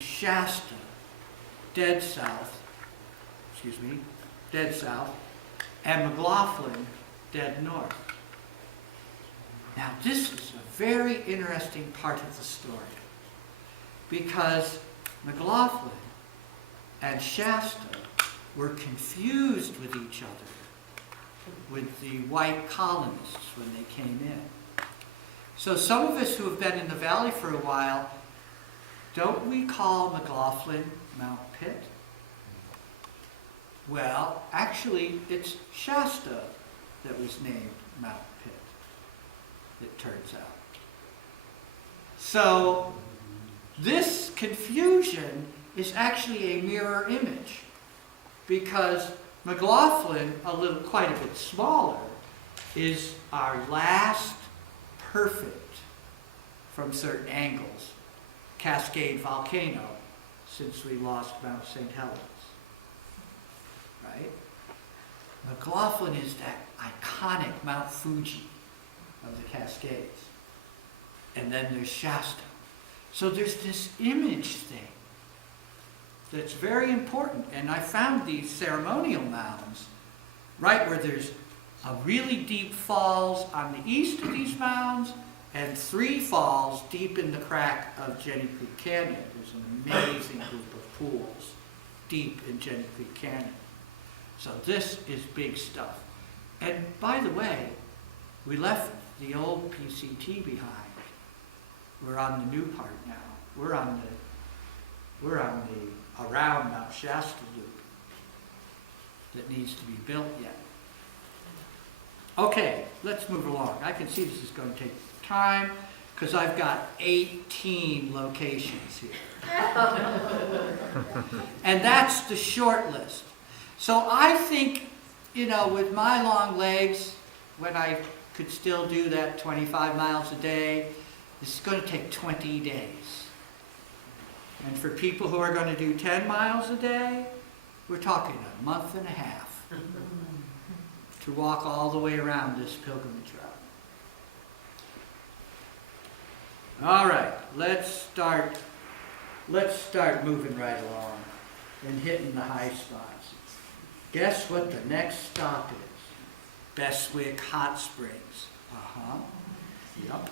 Shasta, dead south, and McLaughlin, dead north. Now this is a very interesting part of the story, because McLaughlin and Shasta were confused with each other, with the white colonists when they came in. So some of us who have been in the valley for a while, don't we call McLaughlin Mount Pitt? Well, actually, it's Shasta that was named Mount Pitt, it turns out. So this confusion is actually a mirror image, because McLaughlin, quite a bit smaller, is our last perfect, from certain angles, Cascade volcano since we lost Mount St. Helens. Right? McLaughlin is that iconic Mount Fuji of the Cascades. And then there's Shasta. So there's this image thing that's very important. And I found these ceremonial mounds right where there's a really deep falls on the east of these mounds and 3 falls deep in the crack of Jenny Creek Canyon. There's an amazing group of pools deep in Jenny Creek Canyon. So this is big stuff. And by the way, we left the old PCT behind. We're on the new part now. We're on the around Mount Shasta loop that needs to be built yet. Okay, let's move along. I can see this is going to take time because I've got 18 locations here. And that's the short list. So I think, with my long legs, when I could still do that 25 miles a day, this is going to take 20 days. And for people who are going to do 10 miles a day, we're talking a month and a half to walk all the way around this pilgrimage route. All right, let's start moving right along and hitting the high spots. Guess what the next stop is? Bestwick Hot Springs. Yep.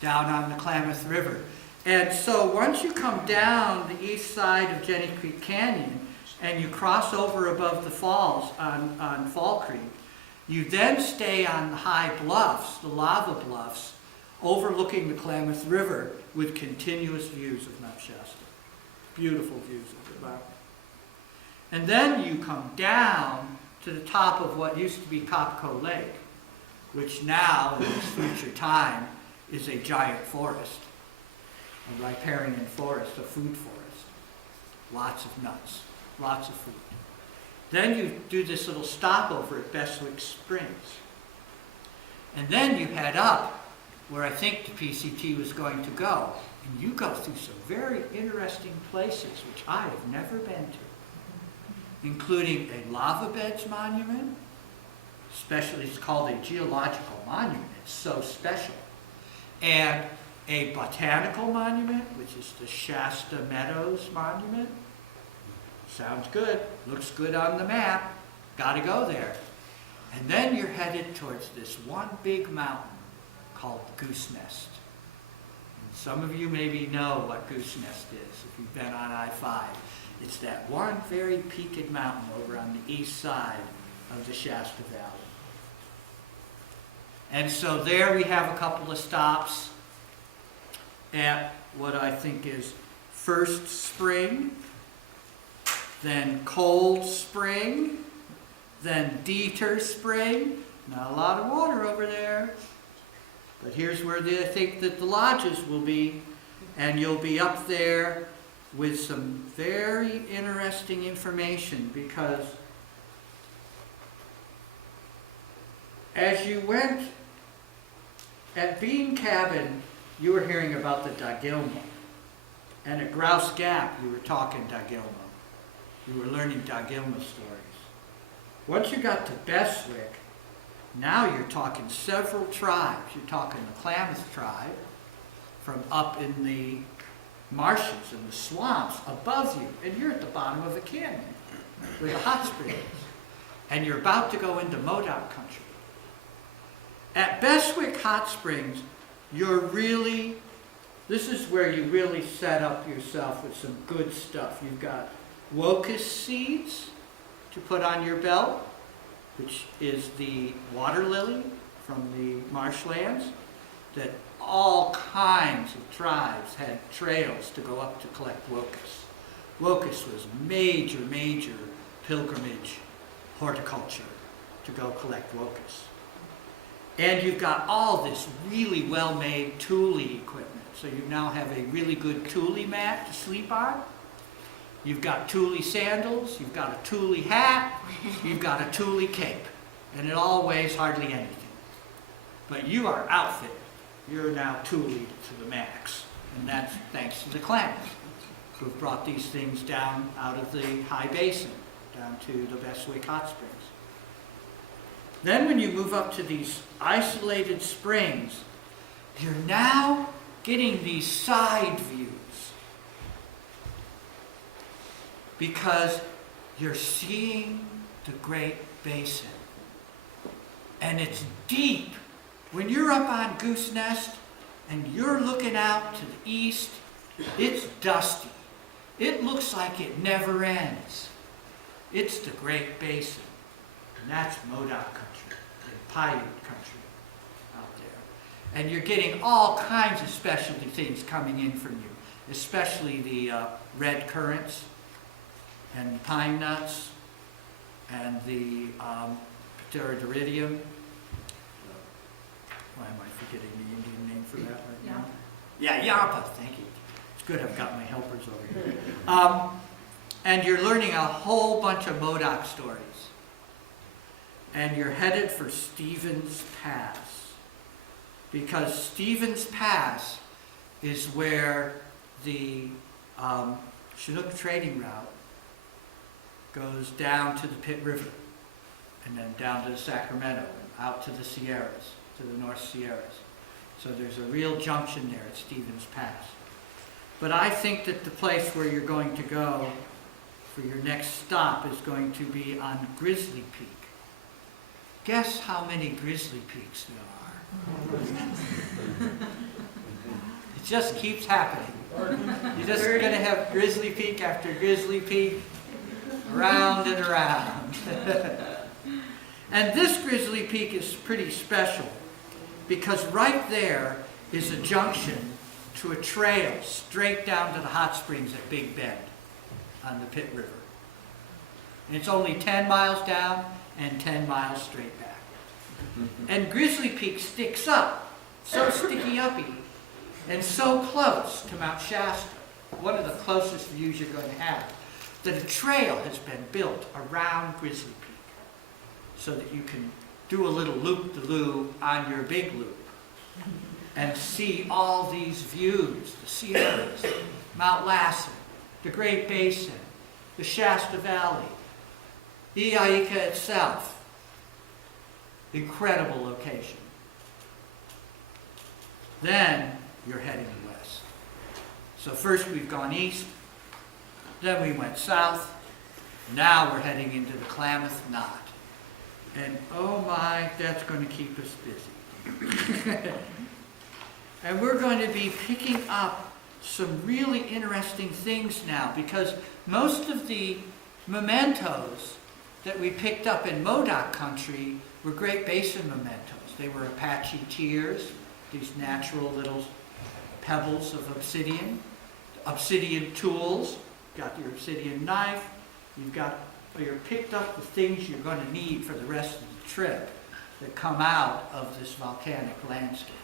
Down on the Klamath River. And so once you come down the east side of Jenny Creek Canyon and you cross over above the falls on Fall Creek, you then stay on the high bluffs, the lava bluffs, overlooking the Klamath River with continuous views of Mount Shasta. Beautiful views of the mountain. And then you come down to the top of what used to be Copco Lake, which now, in this future time, is a giant forest, a riparian forest, a food forest. Lots of nuts, lots of food. Then you do this little stopover at Bestwick Springs. And then you head up where I think the PCT was going to go. And you go through some very interesting places, which I have never been to, including a lava beds monument. Especially, it's called a geological monument. It's so special. And a botanical monument, which is the Shasta Meadows Monument. Sounds good. Looks good on the map. Got to go there. And then you're headed towards this one big mountain called Goose Nest. And some of you maybe know what Goose Nest is if you've been on I-5. It's that one very peaked mountain over on the east side of the Shasta Valley. And so there we have a couple of stops at what I think is First Spring, then Cold Spring, then Dieter Spring. Not a lot of water over there, but here's where I think that the lodges will be, and you'll be up there with some very interesting information, because as you went at Bean Cabin, you were hearing about the Dagilma, and at Grouse Gap, you were talking Dagilma. You were learning Dagilma stories. Once you got to Bestwick, now you're talking several tribes. You're talking the Klamath tribe from up in the marshes and the swamps above you, and you're at the bottom of a canyon where the hot spring is, and you're about to go into Modoc country. At Bestwick Hot Springs, this is where you really set up yourself with some good stuff. You've got locust seeds to put on your belt, which is the water lily from the marshlands, that all kinds of tribes had trails to go up to collect locusts. Locust was major, major pilgrimage horticulture to go collect locusts. And you've got all this really well-made tule equipment. So you now have a really good tule mat to sleep on. You've got tule sandals, you've got a tule hat, you've got a tule cape. And it all weighs hardly anything. But you are outfitted. You're now tuled to the max. And that's thanks to the Klamath, who've brought these things down out of the high basin, down to the Bestwick Hot Springs. Then when you move up to these isolated springs, you're now getting these side views, because you're seeing the Great Basin. And it's deep. When you're up on Goose Nest and you're looking out to the east, it's dusty. It looks like it never ends. It's the Great Basin. And that's Modoc country and Paiute country out there. And you're getting all kinds of specialty things coming in from you, especially the red currants and pine nuts and the pteridiridium. Why am I forgetting the Indian name for that right now? Yeah, yampa, thank you. It's good I've got my helpers over here. And you're learning a whole bunch of Modoc stories. And you're headed for Stevens Pass. Because Stevens Pass is where the Chinook trading route goes down to the Pitt River, and then down to the Sacramento, and out to the Sierras, to the North Sierras. So there's a real junction there at Stevens Pass. But I think that the place where you're going to go for your next stop is going to be on Grizzly Peak. Guess how many Grizzly Peaks there are? It just keeps happening. You're just going to have Grizzly Peak after Grizzly Peak, around and around. And this Grizzly Peak is pretty special because right there is a junction to a trail straight down to the hot springs at Big Bend on the Pitt River. And it's only 10 miles down and 10 miles straight back. And Grizzly Peak sticks up, so sticky-uppy, and so close to Mount Shasta, one of the closest views you're going to have, that a trail has been built around Grizzly Peak so that you can do a little loop-de-loo on your big loop and see all these views, the Sierras, Mount Lassen, the Great Basin, the Shasta Valley, Iaica itself. Incredible location. Then you're heading west. So first we've gone east, then we went south, now we're heading into the Klamath Knot. And oh my, that's going to keep us busy. And we're going to be picking up some really interesting things now, because most of the mementos that we picked up in Modoc country were Great Basin mementos. They were Apache tears, these natural little pebbles of obsidian, obsidian tools. Got your obsidian knife. You're picked up the things you're going to need for the rest of the trip that come out of this volcanic landscape.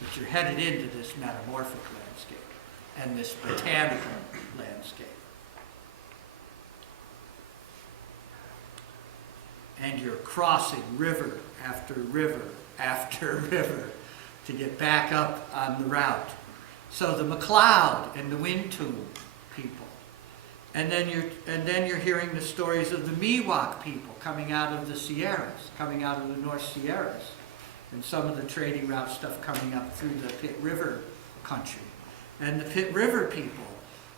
But you're headed into this metamorphic landscape and this botanical landscape. And you're crossing river after river after river to get back up on the route. So the McLeod and the Wintun people. And then you're hearing the stories of the Miwok people coming out of the Sierras, coming out of the North Sierras. And some of the trading route stuff coming up through the Pitt River country. and the Pitt River people,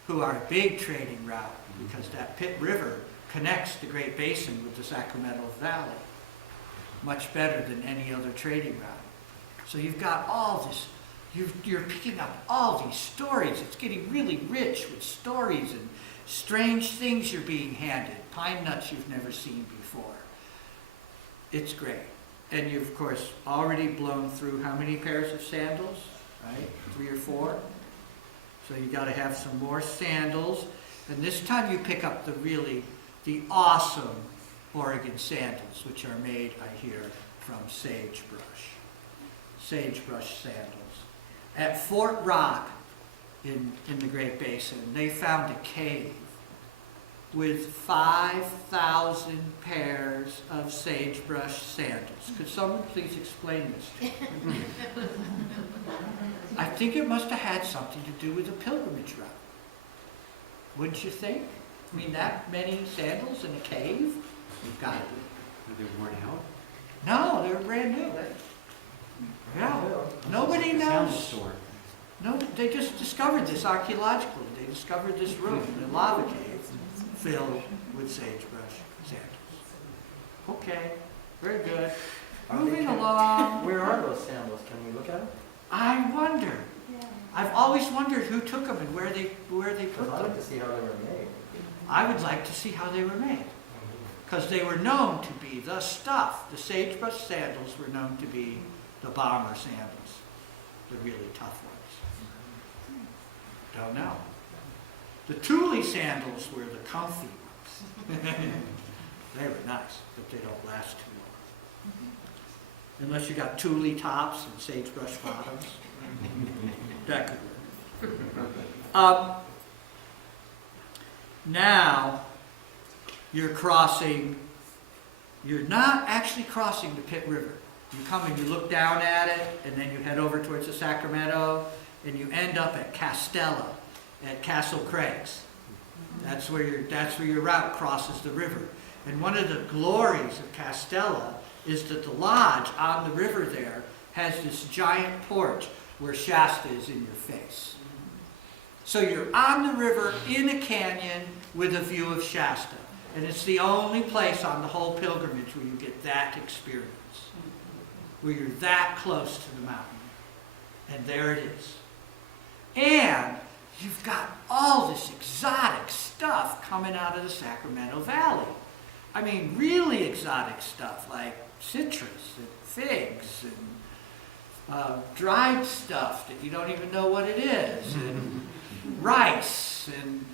who are a big trading route, because that Pitt River connects the Great Basin with the Sacramento Valley much better than any other trading route. So you've got all this, you're picking up all these stories. It's getting really rich with stories and strange things you're being handed, pine nuts you've never seen before. It's great. And you've, of course, already blown through how many pairs of sandals, right? 3 or 4. So you got to have some more sandals. And this time you pick up the awesome Oregon sandals, which are made, I hear, from sagebrush. Sagebrush sandals. At Fort Rock in the Great Basin, they found a cave with 5,000 pairs of sagebrush sandals. Could someone please explain this to me? I think it must have had something to do with the pilgrimage route. Wouldn't you think? I mean, that many sandals in a cave? You've got to be. Are they worn out? No, they were brand new. Yeah. Nobody knows. No, they just discovered this archaeologically. They discovered this room, the lava cave, filled with sagebrush sandals. Okay, very good. Moving along. Where are those sandals? Can we look at them? I wonder. Yeah. I've always wondered who took them and where they put I'd them. like to see how they were made. I would like to see how they were made. Because they were known to be the stuff. The sagebrush sandals were known to be the bomber sandals, the really tough ones. Don't know. The Thule sandals were the comfy ones. They were nice, but they don't last too long. Unless you got Thule tops and sagebrush bottoms. That could work. Now, you're not actually crossing the Pitt River. You come and you look down at it, and then you head over towards the Sacramento, and you end up at Castella, at Castle Craigs. That's where your route crosses the river. And one of the glories of Castella is that the lodge on the river there has this giant porch where Shasta is in your face. So you're on the river in a canyon with a view of Shasta. And it's the only place on the whole pilgrimage where you get that experience, where you're that close to the mountain. And there it is. And you've got all this exotic stuff coming out of the Sacramento Valley. I mean, really exotic stuff like citrus and figs and dried stuff that you don't even know what it is, and rice, and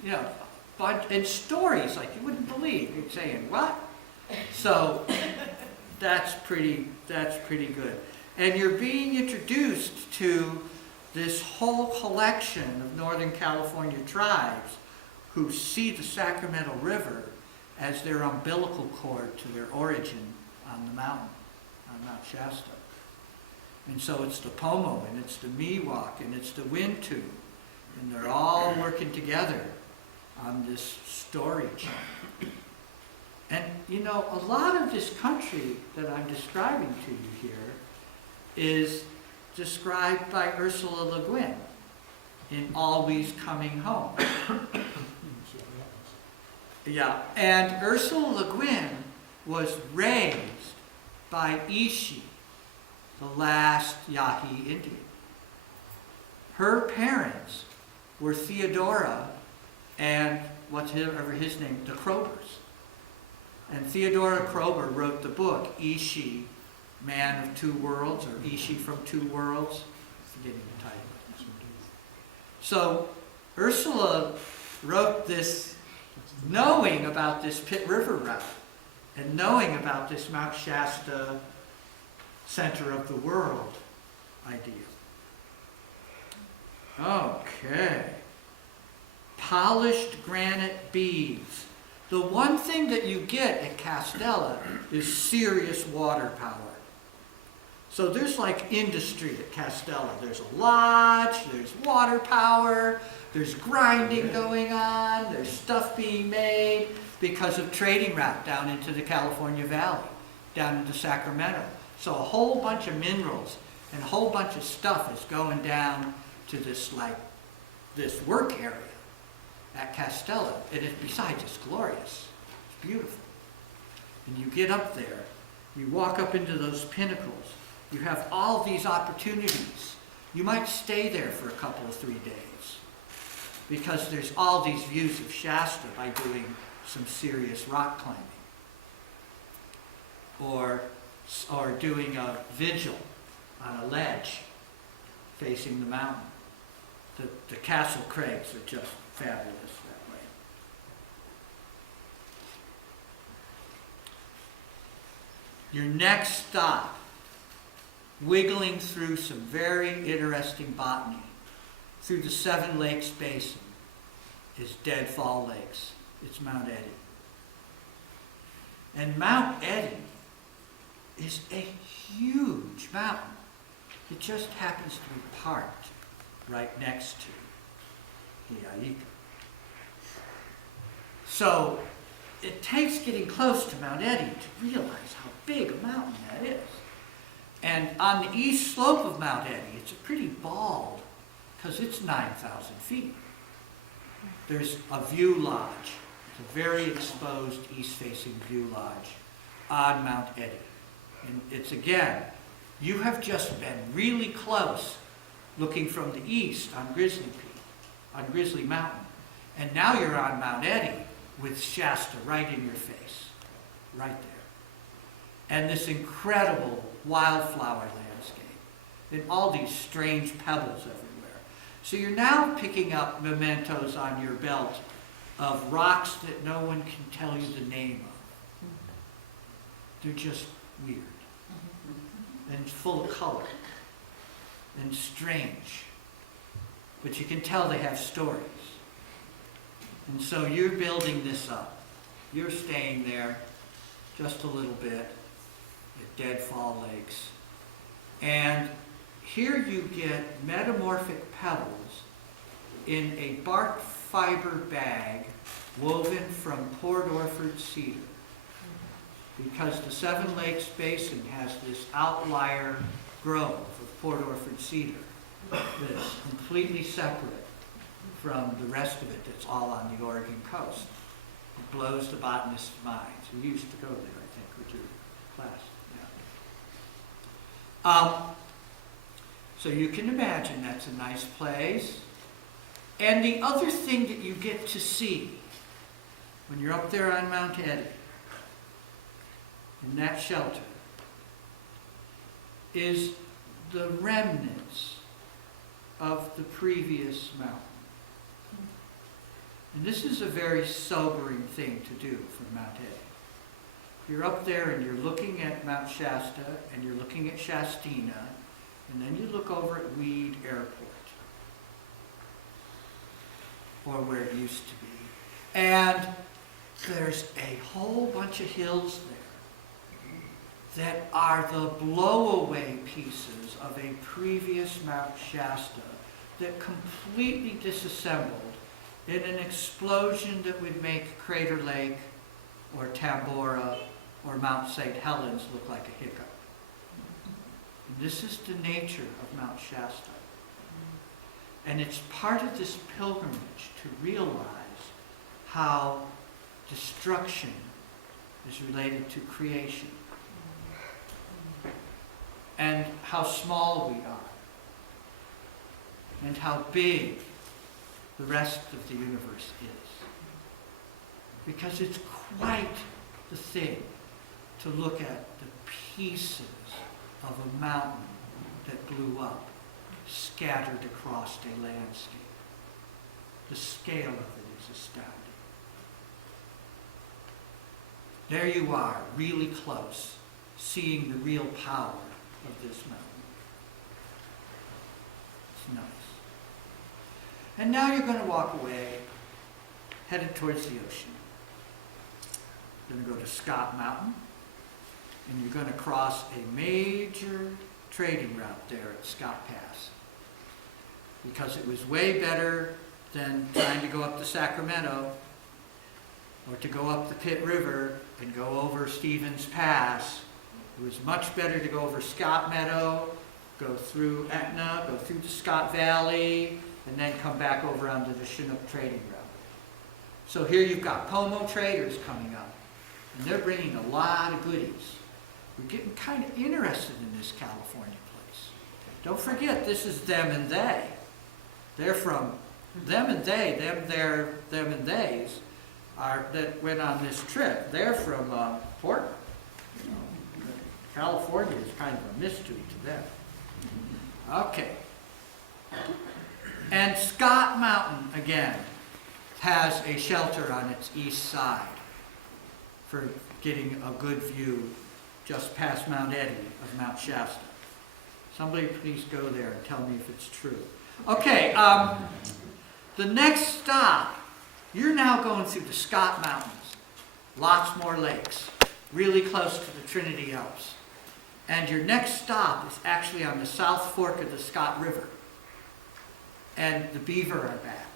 and stories like you wouldn't believe. You're saying, what? So that's pretty good. And you're being introduced to this whole collection of Northern California tribes who see the Sacramento River as their umbilical cord to their origin on the mountain, on Mount Shasta. And so it's the Pomo, and it's the Miwok, and it's the Wintu, and they're all working together on this story chain. And a lot of this country that I'm describing to you here is described by Ursula Le Guin in Always Coming Home. Yeah, and Ursula Le Guin was raised by Ishi, the last Yahi Indian. Her parents were Theodora and whatever his name, the Crobers. And Theodora Krober wrote the book, Ishi, Man of Two Worlds, or Ishi from Two Worlds. Forgetting the title. So Ursula wrote this knowing about this Pitt River route and knowing about this Mount Shasta center of the world idea. Okay. Polished granite beads. The one thing that you get at Castella is serious water power. So there's like industry at Castella. There's a lodge, there's water power, there's grinding going on, there's stuff being made because of trading route down into the California Valley, down into Sacramento. So a whole bunch of minerals and a whole bunch of stuff is going down to this like this work area at Castella, and besides, it's glorious. It's beautiful. And you get up there, you walk up into those pinnacles, you have all these opportunities. You might stay there for a couple of 3 days because there's all these views of Shasta by doing some serious rock climbing. Or doing a vigil on a ledge facing the mountain. The Castle Craigs are just fabulous that way. Your next stop, wiggling through some very interesting botany, through the Seven Lakes Basin, is Deadfall Lakes. It's Mount Eddy. And Mount Eddy is a huge mountain. It just happens to be parked right next to the Aika. So it takes getting close to Mount Eddy to realize how big a mountain that is. And on the east slope of Mount Eddy, it's a pretty bald, because it's 9,000 feet. There's a view lodge. It's a very exposed east-facing view lodge on Mount Eddy. And it's, again, you have just been really close looking from the east on Grizzly Peak, on Grizzly Mountain. And now you're on Mount Eddy with Shasta right in your face, right there. And this incredible wildflower landscape and all these strange pebbles everywhere. So you're now picking up mementos on your belt of rocks that no one can tell you the name of. They're just weird and full of color and strange. But you can tell they have stories. And so you're building this up. You're staying there just a little bit at Deadfall Lakes. And here you get metamorphic pebbles in a bark fiber bag woven from Port Orford cedar. Because the Seven Lakes Basin has this outlier grove of Port Orford cedar that's completely separate from the rest of it that's all on the Oregon coast. It blows the botanist's minds. You used to go there, I think, with your class. Yeah. So you can imagine that's a nice place. And the other thing that you get to see when you're up there on Mount Eddy, in that shelter, is the remnants of the previous mountain. And this is a very sobering thing to do for Mount Eddy. You're up there and you're looking at Mount Shasta and you're looking at Shastina, and then you look over at Weed Airport, or where it used to be. And there's a whole bunch of hills there that are the blowaway pieces of a previous Mount Shasta that completely disassembled in an explosion that would make Crater Lake or Tambora or Mount St. Helens look like a hiccup. And this is the nature of Mount Shasta. And it's part of this pilgrimage to realize how destruction is related to creation and how small we are and how big the rest of the universe is. Because it's quite the thing to look at the pieces of a mountain that blew up, scattered across a landscape. The scale of it is astounding. There you are, really close, seeing the real power of this mountain. It's nice. And now you're going to walk away, headed towards the ocean. You're going to go to Scott Mountain, and you're going to cross a major trading route there at Scott Pass. Because it was way better than trying to go up the Sacramento or to go up the Pitt River and go over Stevens Pass. It was much better to go over Scott Meadow, go through Etna, go through the Scott Valley, and then come back over onto the Chinook trading route. So here you've got Pomo traders coming up, and they're bringing a lot of goodies. We're getting kind of interested in this California place. Don't forget, this is them and they. They're from them and they, them and theys are that went on this trip. They're from Portland. You know, California is kind of a mystery to them. Okay. And Scott Mountain, again, has a shelter on its east side for getting a good view just past Mount Eddy of Mount Shasta. Somebody please go there and tell me if it's true. Okay, the next stop, you're now going through the Scott Mountains. Lots more lakes, really close to the Trinity Alps. And your next stop is actually on the South Fork of the Scott River. And the beaver are back.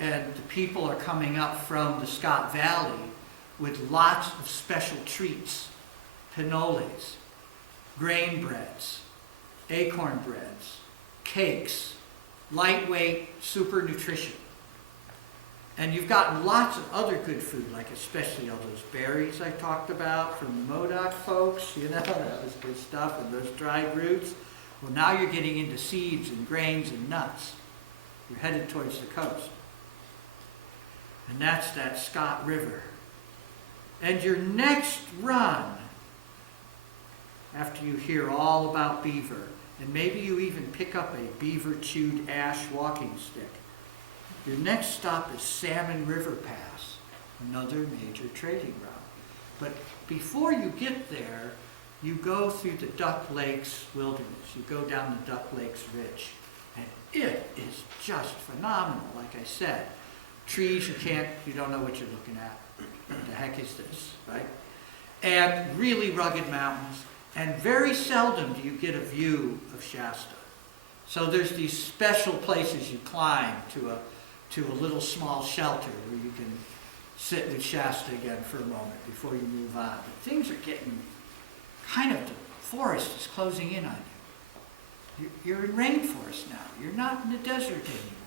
And the people are coming up from the Scott Valley with lots of special treats, cannolis, grain breads, acorn breads, cakes, lightweight, super nutrition. And you've gotten lots of other good food, like especially all those berries I talked about from the Modoc folks, you know, that was good stuff, and those dried roots. Well, now you're getting into seeds and grains and nuts. You're headed towards the coast. And that's that Scott River. And your next run, after you hear all about beaver, and maybe you even pick up a beaver-chewed ash walking stick, your next stop is Salmon River Pass, another major trading route. But before you get there, you go through the Duck Lakes wilderness. You go down the Duck Lakes Ridge. And it is just phenomenal, like I said. Trees you don't know what you're looking at. What the heck is this, right? And really rugged mountains. And very seldom do you get a view of Shasta. So there's these special places you climb to a little small shelter where you can sit with Shasta again for a moment before you move on. But things are getting kind of, the forest is closing in on you. You're in rainforest now. You're not in the desert anymore.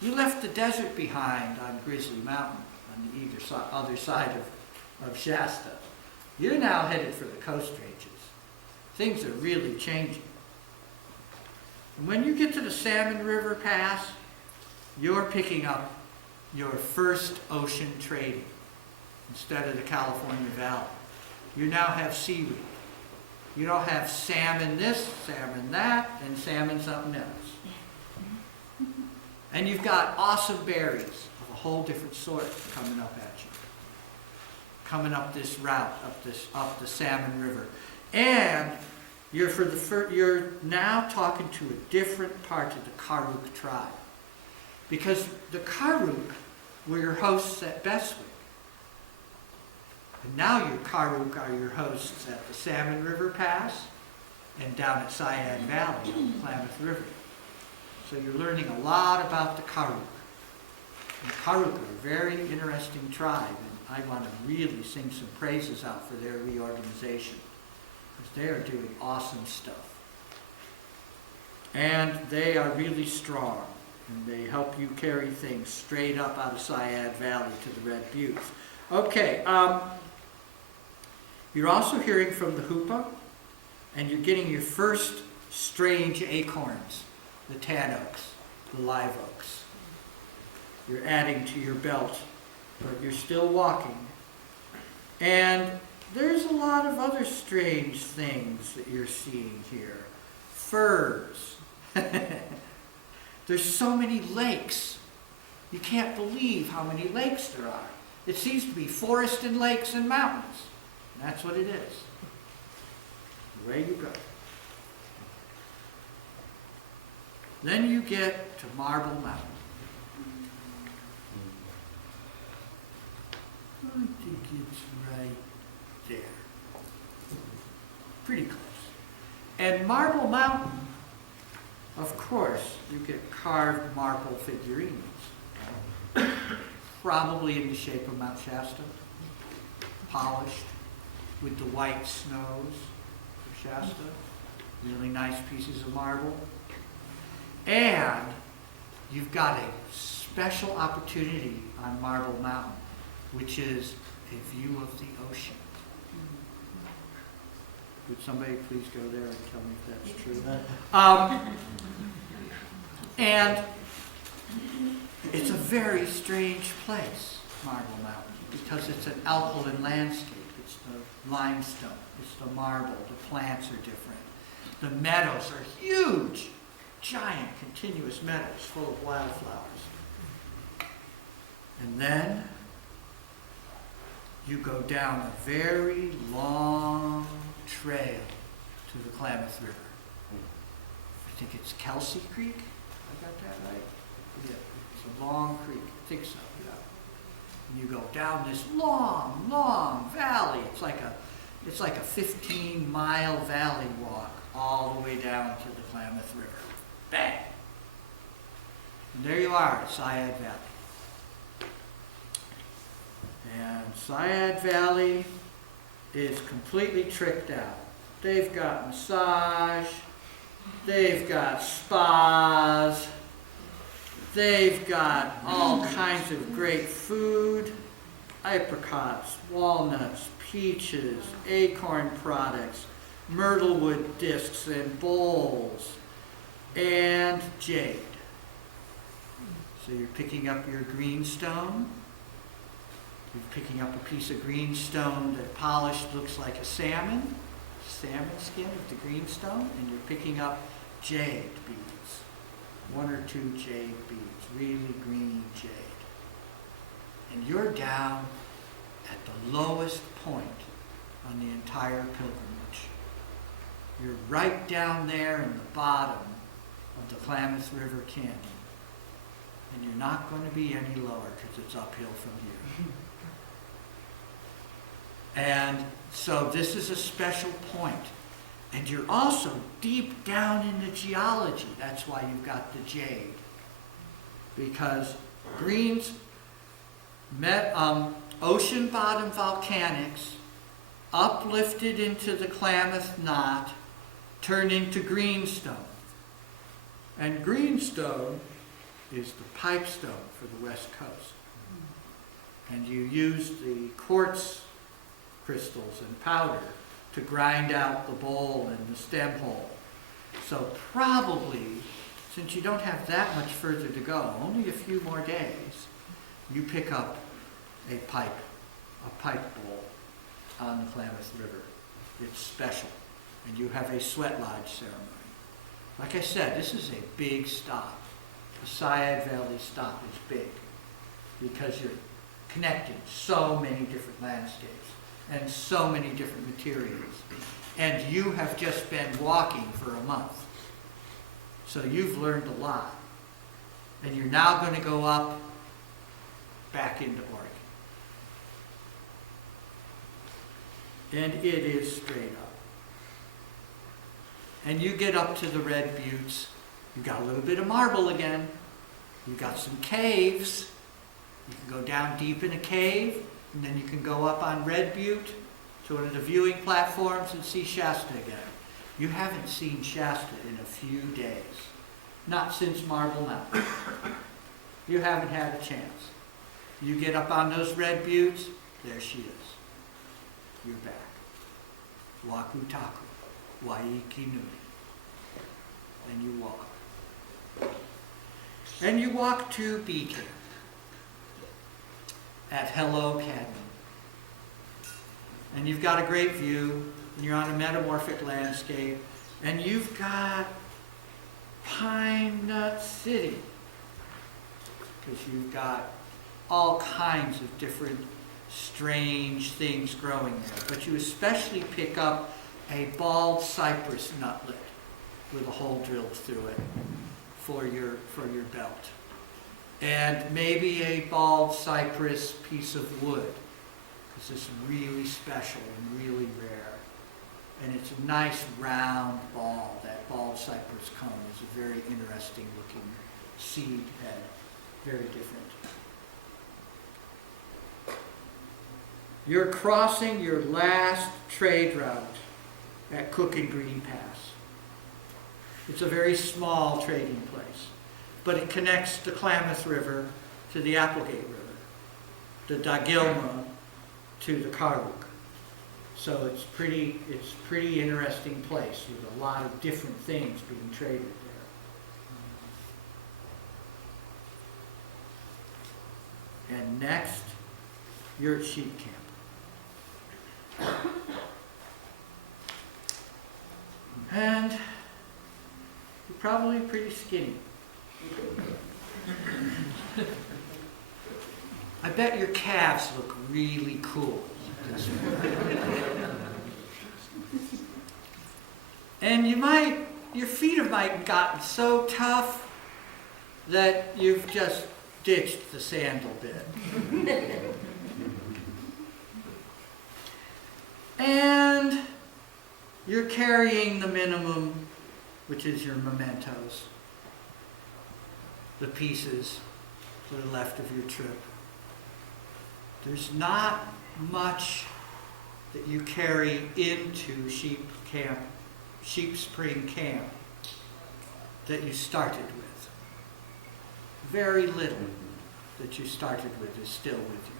You left the desert behind on Grizzly Mountain on the other side of Shasta. You're now headed for the coast ranges. Things are really changing. And when you get to the Salmon River Pass, you're picking up your first ocean trading instead of the California Valley. You now have seaweed. You don't have salmon this, salmon that, and salmon something else. And you've got awesome berries of a whole different sort coming up at you. Coming up this route, up the Salmon River. And you're now talking to a different part of the Karuk tribe. Because the Karuk were your hosts at Bestwick. And now your Karuk are your hosts at the Salmon River Pass and down at Cheyenne Valley on the Klamath River. So you're learning a lot about the Karuk. And the Karuk are a very interesting tribe, and I want to really sing some praises out for their reorganization, because they are doing awesome stuff. And they are really strong, and they help you carry things straight up out of Cheyenne Valley to the Red Buttes. Okay, you're also hearing from the Hoopa, and you're getting your first strange acorns, the tan oaks, the live oaks. You're adding to your belt, but you're still walking. And there's a lot of other strange things that you're seeing here. Firs. There's so many lakes. You can't believe how many lakes there are. It seems to be forest and lakes and mountains. And that's what it is. Away you go. Then you get to Marble Mountain. I think it's right there. Pretty close. And Marble Mountain, of course, you get carved marble figurines. Probably in the shape of Mount Shasta. Polished with the white snows of Shasta. Really nice pieces of marble. And you've got a special opportunity on Marble Mountain, which is a view of the ocean. Would somebody please go there and tell me if that's true? And it's a very strange place, Marble Mountain, because it's an alkaline landscape. It's the limestone, it's the marble, the plants are different. The meadows are huge, giant, continuous meadows full of wildflowers. And then you go down a very long trail to the Klamath River. I think it's Kelsey Creek. I got that right? Yeah, it's a long creek. I think so, yeah. And you go down this long, long valley. It's like a 15-mile valley walk all the way down to the Klamath River. Bang! And there you are at Syad Valley. And Syad Valley is completely tricked out. They've got massage, they've got spas, they've got all kinds of great food, apricots, walnuts, peaches, acorn products, myrtlewood discs and bowls, and jade. So you're picking up your greenstone. You're picking up a piece of greenstone that polished looks like a salmon skin with the greenstone, and you're picking up jade beads, 1 or 2 jade beads, really green jade. And you're down at the lowest point on the entire pilgrimage. You're right down there in the bottom of the Klamath River Canyon, and you're not going to be any lower because it's uphill from here. And so this is a special point. And you're also deep down in the geology. That's why you've got the jade. Because greens met ocean bottom volcanics uplifted into the Klamath Knot turned into greenstone. And greenstone is the pipestone for the West Coast. And you use the quartz crystals and powder to grind out the bowl and the stem hole. So probably, since you don't have that much further to go, only a few more days, you pick up a pipe bowl on the Klamath River. It's special. And you have a sweat lodge ceremony. Like I said, this is a big stop. The Syad Valley stop is big because you're connecting so many different landscapes and so many different materials. And you have just been walking for a month. So you've learned a lot. And you're now going to go up back into Oregon. And it is straight up. And you get up to the Red Buttes. You've got a little bit of marble again. You've got some caves. You can go down deep in a cave, and then you can go up on Red Butte to one of the viewing platforms and see Shasta again. You haven't seen Shasta in a few days. Not since Marble Mountain. You haven't had a chance. You get up on those Red Buttes, there she is. You're back. Wakutaku, Waikinui. And you walk. And you walk to bee camp at Hello Canyon. And you've got a great view, and you're on a metamorphic landscape, and you've got Pine Nut City, because you've got all kinds of different strange things growing there. But you especially pick up a bald cypress nutlet with a hole drilled through it for your belt. And maybe a bald cypress piece of wood, because it's really special and really rare. And it's a nice round ball. That bald cypress cone is a very interesting looking seed head. Very different. You're crossing your last trade route at Cook and Green Pass. It's a very small trading place, but it connects the Klamath River to the Applegate River, the Dagilma to the Karuk. So it's pretty interesting place with a lot of different things being traded there. And next, you're at sheep camp. And you're probably pretty skinny. I bet your calves look really cool. And your feet have gotten so tough that you've just ditched the sandal bit. And you're carrying the minimum, which is your mementos, the pieces to the left of your trip. There's not much that you carry into Sheep Spring Camp that you started with. Very little that you started with is still with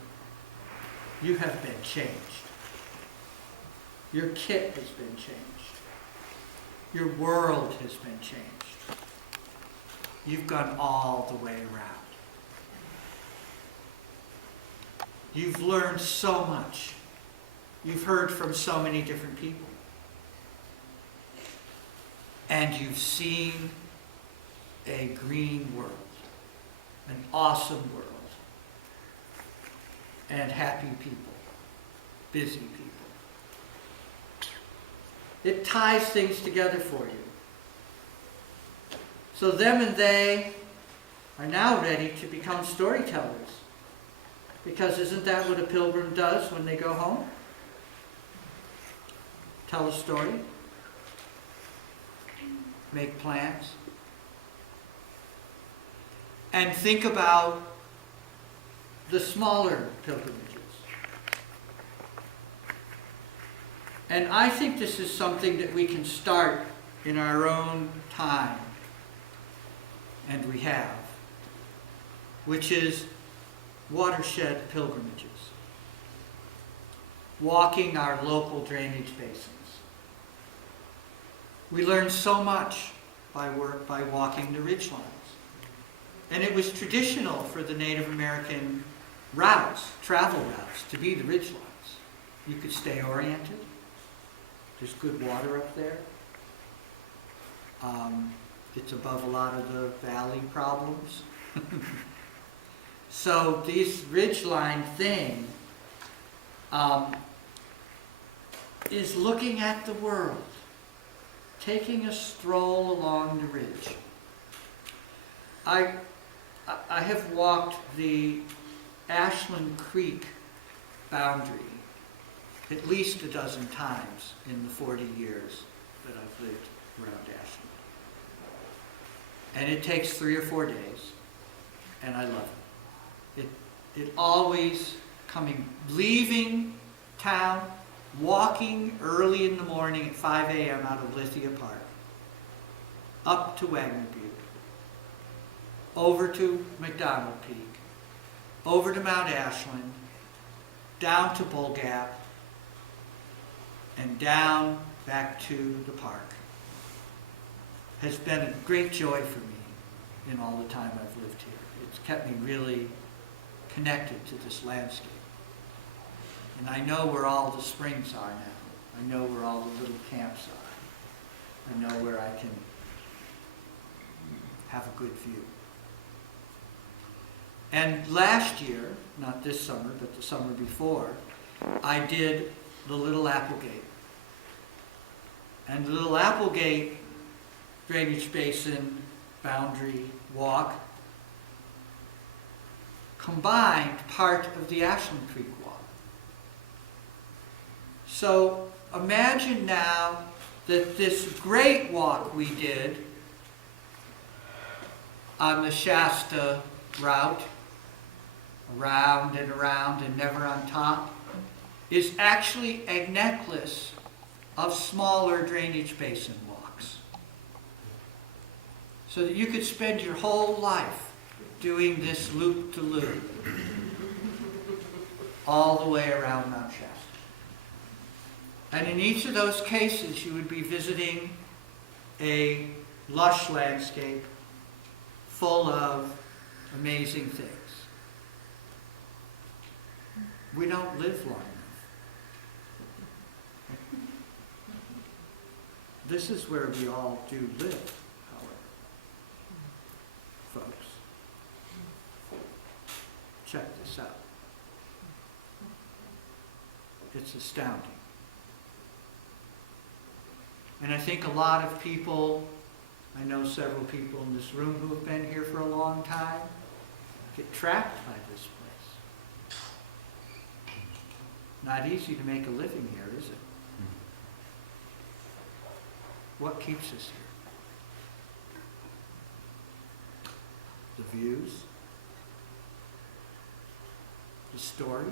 you. You have been changed. Your kit has been changed. Your world has been changed. You've gone all the way around. You've learned so much. You've heard from so many different people. And you've seen a green world, an awesome world, and happy people, busy people. It ties things together for you. So them and they are now ready to become storytellers. Because isn't that what a pilgrim does when they go home? Tell a story. Make plans. And think about the smaller pilgrimages. And I think this is something that we can start in our own time. And we have. Which is watershed pilgrimages. Walking our local drainage basins. We learned so much by walking the ridgelines. And it was traditional for the Native American travel routes, to be the ridgelines. You could stay oriented. There's good water up there. It's above a lot of the valley problems. So this ridgeline thing is looking at the world, taking a stroll along the ridge. I have walked the Ashland Creek boundary at least a dozen times in the 40 years that I've lived around Ashland. And it takes 3 or 4 days, and I love it. It always leaving town, walking early in the morning at 5 a.m. out of Lithia Park, up to Wagner Butte, over to McDonald Peak, over to Mount Ashland, down to Bull Gap, and down back to the park. Has been a great joy for me in all the time I've lived here. It's kept me really connected to this landscape. And I know where all the springs are now. I know where all the little camps are. I know where I can have a good view. And last year, not this summer, but the summer before, I did the Little Applegate. And the Little Applegate drainage basin boundary walk combined part of the Ashland Creek walk. So imagine now that this great walk we did on the Shasta route, around and never on top, is actually a necklace of smaller drainage basin walks. so that you could spend your whole life doing this loop-to-loop all the way around Mount Shasta. And in each of those cases, you would be visiting a lush landscape full of amazing things. We don't live long enough. This is where we all do live, however. Folks, check this out. It's astounding. And I think a lot of people, I know several people in this room who have been here for a long time, get trapped by this place. Not easy to make a living here, is it? What keeps us here? The views? The story?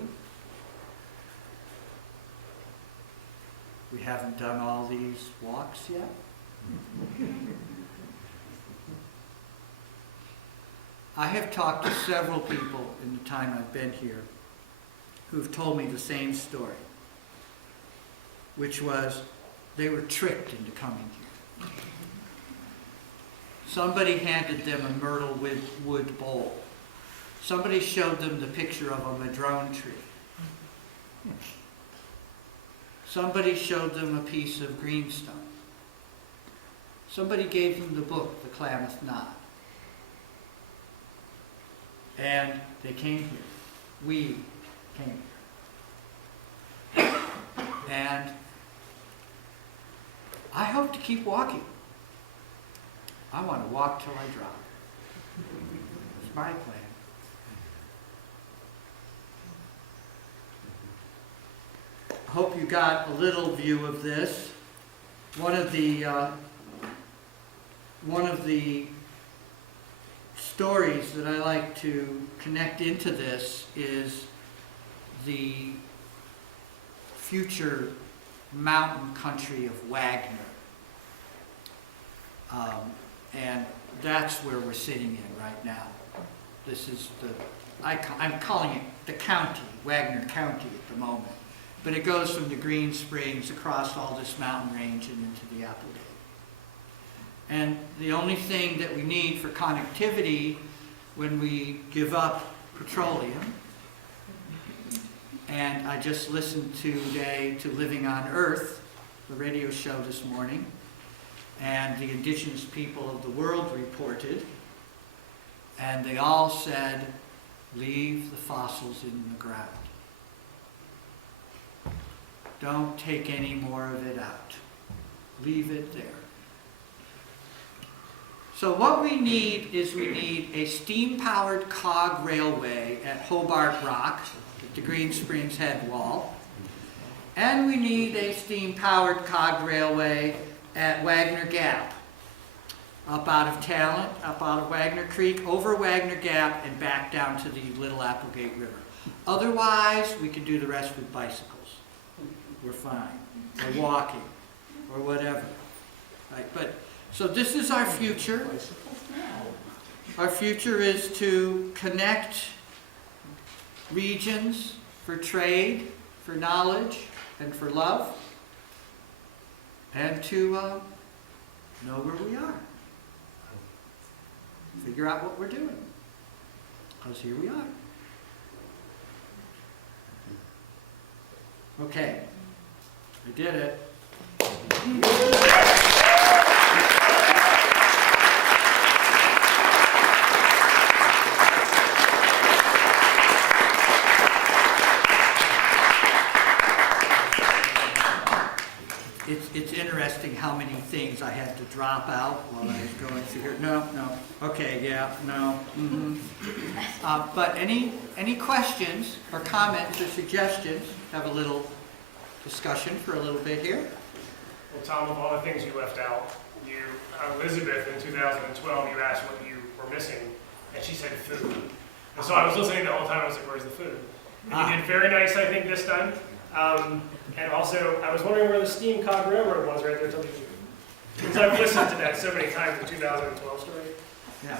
We haven't done all these walks yet? I have talked to several people in the time I've been here who've told me the same story, which was they were tricked into coming here. Somebody handed them a myrtle wood bowl. Somebody showed them the picture of a madrone tree. Somebody showed them a piece of greenstone. Somebody gave them the book, The Klamath Knot. And they came here. We came here. And I hope to keep walking. I want to walk till I drop. It's my plan. I hope you got a little view of this. One of the stories that I like to connect into this is the future mountain country of Wagner. And that's where we're sitting in right now. This is I'm calling it the county, Wagner County at the moment. But it goes from the Green Springs across all this mountain range and into the Applegate. And the only thing that we need for connectivity when we give up petroleum, and I just listened today to Living on Earth, the radio show this morning, and the indigenous people of the world reported, and they all said, leave the fossils in the ground. Don't take any more of it out. Leave it there. So what we need is a steam-powered cog railway at Hobart Rock, at the Green Springs head wall. And we need a steam-powered cog railway at Wagner Gap, up out of Talent, up out of Wagner Creek, over Wagner Gap, and back down to the Little Applegate River. Otherwise, we can do the rest with bicycles. We're fine. Or walking, or whatever. Right? But so this is our future. Our future is to connect regions for trade, for knowledge, and for love, and to know where we are. Figure out what we're doing. Because here we are. Okay. I did it. It's interesting how many things I had to drop out while I was going through here. No, okay, yeah, no. But any questions or comments or suggestions? Have a little discussion for a little bit here. Well, Tom, of all the things you left out, Elizabeth in 2012, you asked what you were missing, and she said food. And so I was listening the whole time. I was like, "Where's the food?" And you did very nice, I think, this time. And also, I was wondering where the steam cog railroad was right there. Because I've listened to that so many times in 2012 story. Yeah.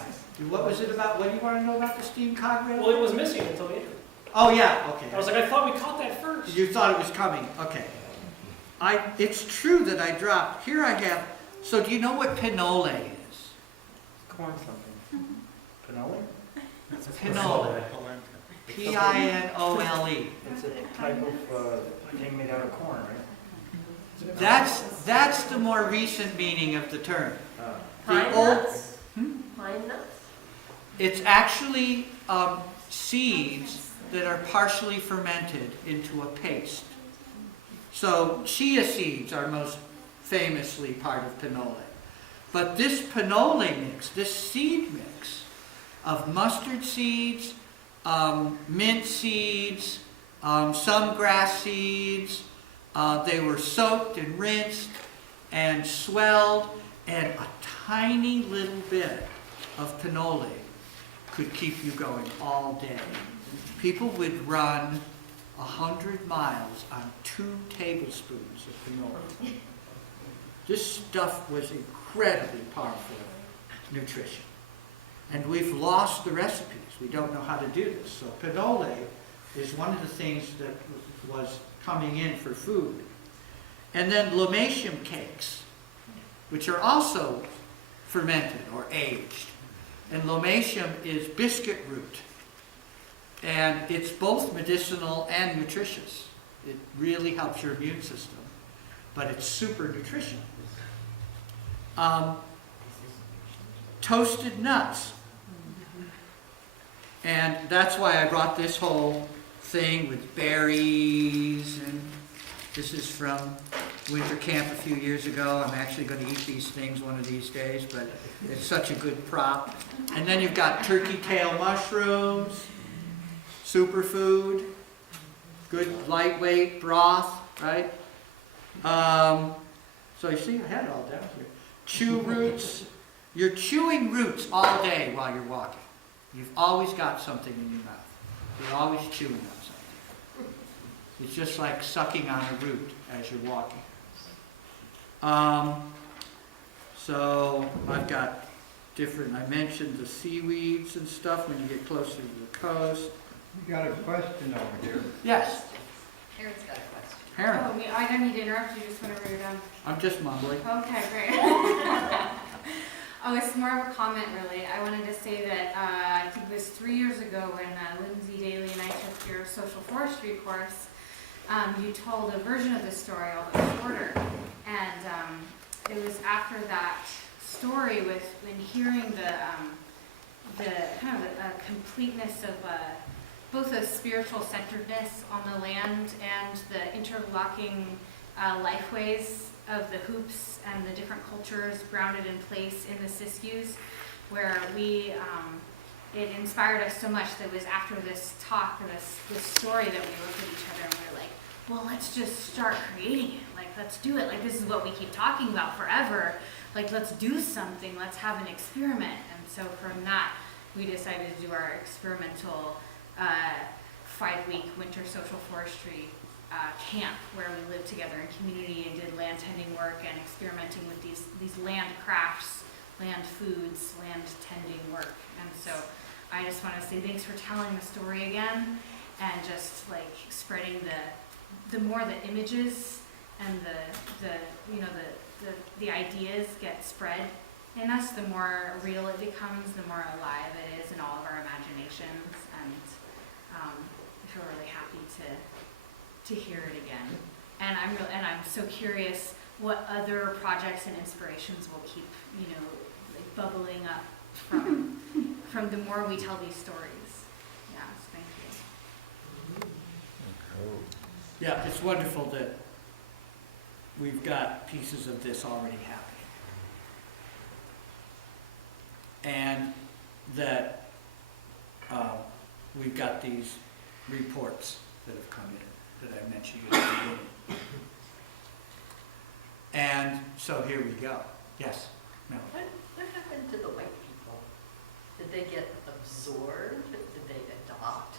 What was it about? What do you want to know about the steam cod rail? Well, it was missing until the end. Oh, yeah, okay. I was like, I thought we caught that first. You thought it was coming, okay. It's true that I dropped, here I have, so do you know what pinole is? Corn something. Pinole? Pinole. P-I-N-O-L-E. It's a type of thing made out of corn, right? That's the more recent meaning of the term. The Pine old, nuts? Pine nuts? it's actually seeds that are partially fermented into a paste. So chia seeds are most famously part of pinole. But this pinole mix, this seed mix of mustard seeds, mint seeds, some grass seeds, they were soaked and rinsed and swelled, and a tiny little bit of pinole could keep you going all day. People would run 100 miles on 2 tablespoons of pinole. This stuff was incredibly powerful nutrition. And we've lost the recipes. We don't know how to do this. So pinole is one of the things that was coming in for food. And then lomatium cakes, which are also fermented or aged. And lomatium is biscuit root. And it's both medicinal and nutritious. It really helps your immune system, but it's super nutritional. Toasted nuts. And that's why I brought this whole thing with berries, and this is from winter camp a few years ago. I'm actually going to eat these things one of these days, but it's such a good prop. And then you've got turkey tail mushrooms, superfood, good lightweight broth, right? So you see, I had it all down here. Chew roots. You're chewing roots all day while you're walking. You've always got something in your mouth. You're always chewing on something. It's just like sucking on a root as you're walking. So I've got different, I mentioned the seaweeds and stuff when you get closer to the coast. You got a question over here. Yes, Karen's got a question. Karen, Oh, I don't need to interrupt you just whenever you're done. I'm just mumbling. Okay, great. Oh, it's more of a comment, really. I wanted to say that I think it was 3 years ago when Lindsay Daly and I took your social forestry course. You told a version of the story, although shorter, and it was after that story with when hearing the kind of a completeness of both a spiritual centeredness on the land and the interlocking lifeways of the hoops and the different cultures grounded in place in the Siskiyous, where it inspired us so much that it was after this talk, this story, that we looked at each other and we were like, well, let's just start creating it. Like, let's do it. Like, this is what we keep talking about forever. Like, let's do something. Let's have an experiment. And so from that, we decided to do our experimental 5-week winter social forestry camp, where we lived together in community and did land tending work and experimenting with these land crafts, land foods, land tending work. And so I just want to say thanks for telling the story again, and just like spreading the more the images and the ideas get spread in us, the more real it becomes, the more alive it is in all of our imaginations. And I feel really happy to hear it again. And I'm so curious what other projects and inspirations will keep, like bubbling up from the more we tell these stories. Yeah, so thank you. Yeah, it's wonderful that we've got pieces of this already happening. And that we've got these reports that have come in that I mentioned at the beginning. And so here we go. Yes, Mel. What happened to the white people? Did they get absorbed? Did they adopt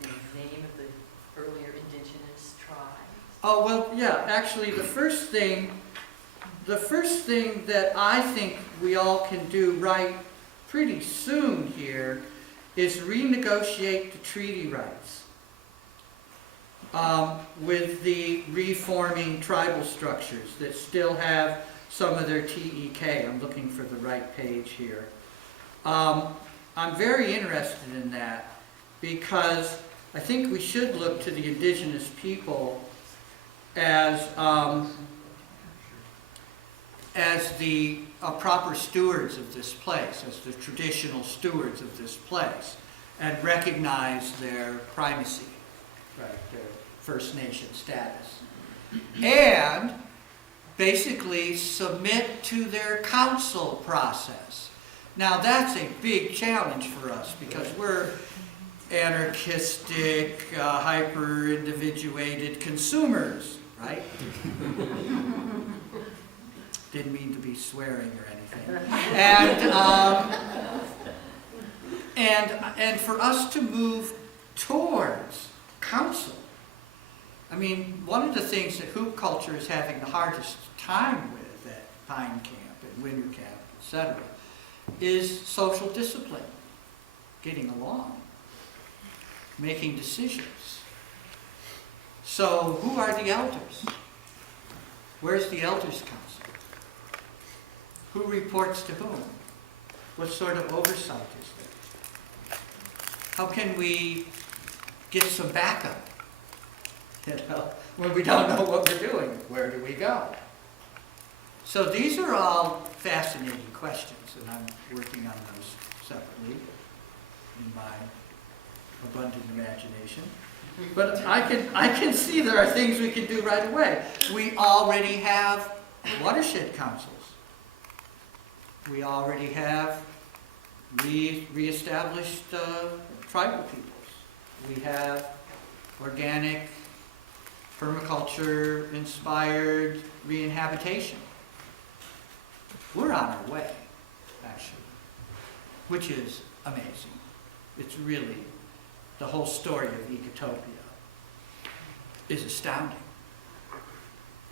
the name of the earlier indigenous tribes? Oh, well, yeah, actually the first thing the first thing that I think we all can do right pretty soon here is renegotiate the treaty rights with the reforming tribal structures that still have some of their TEK. I'm looking for the right page here. I'm very interested in that because I think we should look to the indigenous people as the proper stewards of this place, as the traditional stewards of this place, and recognize their primacy, right, their First Nation status, and basically submit to their council process. Now that's a big challenge for us because we're anarchistic, hyper-individuated consumers, right? Didn't mean to be swearing or anything. And for us to move towards council, I mean, one of the things that hoop culture is having the hardest time with at Pine Camp and Winter Camp, etc., is social discipline, getting along, making decisions. So who are the elders? Where's the elders council? Who reports to whom? What sort of oversight is there? How can we get some backup? You know, when we don't know what we're doing, where do we go? So these are all fascinating questions, and I'm working on those separately in my abundant imagination. But I can see there are things we can do right away. We already have watershed councils. We already have reestablished tribal peoples. We have organic, permaculture-inspired reinhabitation. We're on our way, actually, which is amazing. It's really, the whole story of Ecotopia is astounding.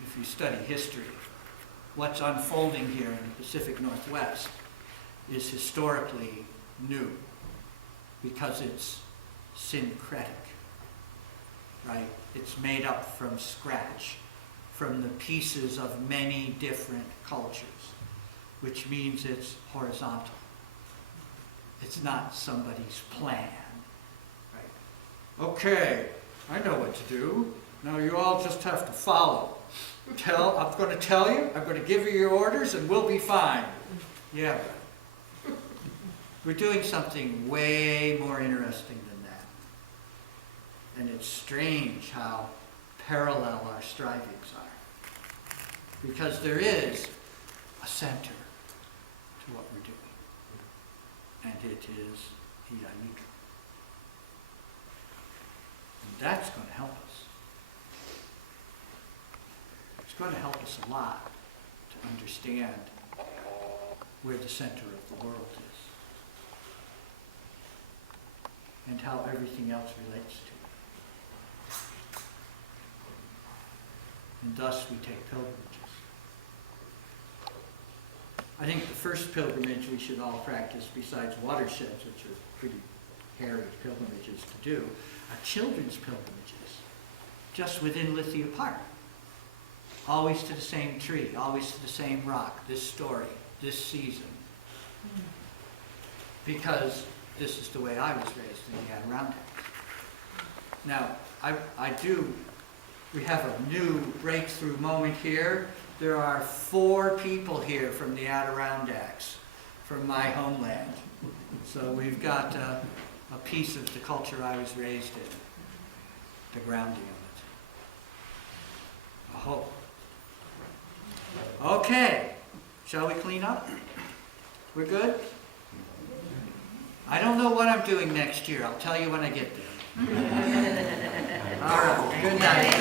If you study history, what's unfolding here in the Pacific Northwest is historically new because it's syncretic, right? It's made up from scratch, from the pieces of many different cultures, which means it's horizontal. It's not somebody's plan, right? Okay, I know what to do. Now you all just have to follow. I'm going to tell you, I'm going to give you your orders, and we'll be fine. Yeah. We're doing something way more interesting than that. And it's strange how parallel our strivings are. Because there is a center to what we're doing. And it is Ianika. And that's going to help us. It's going to help us a lot to understand where the center of the world is and how everything else relates to it. And thus we take pilgrimages. I think the first pilgrimage we should all practice, besides watersheds, which are pretty hairy pilgrimages to do, are children's pilgrimages, just within Lithia Park. Always to the same tree, always to the same rock, this story, this season. Because this is the way I was raised in the Adirondacks. Now, we have a new breakthrough moment here. There are 4 people here from the Adirondacks, from my homeland. So we've got a piece of the culture I was raised in, the grounding of it. I hope. Okay, shall we clean up? We're good? I don't know what I'm doing next year. I'll tell you when I get there. All right, good night.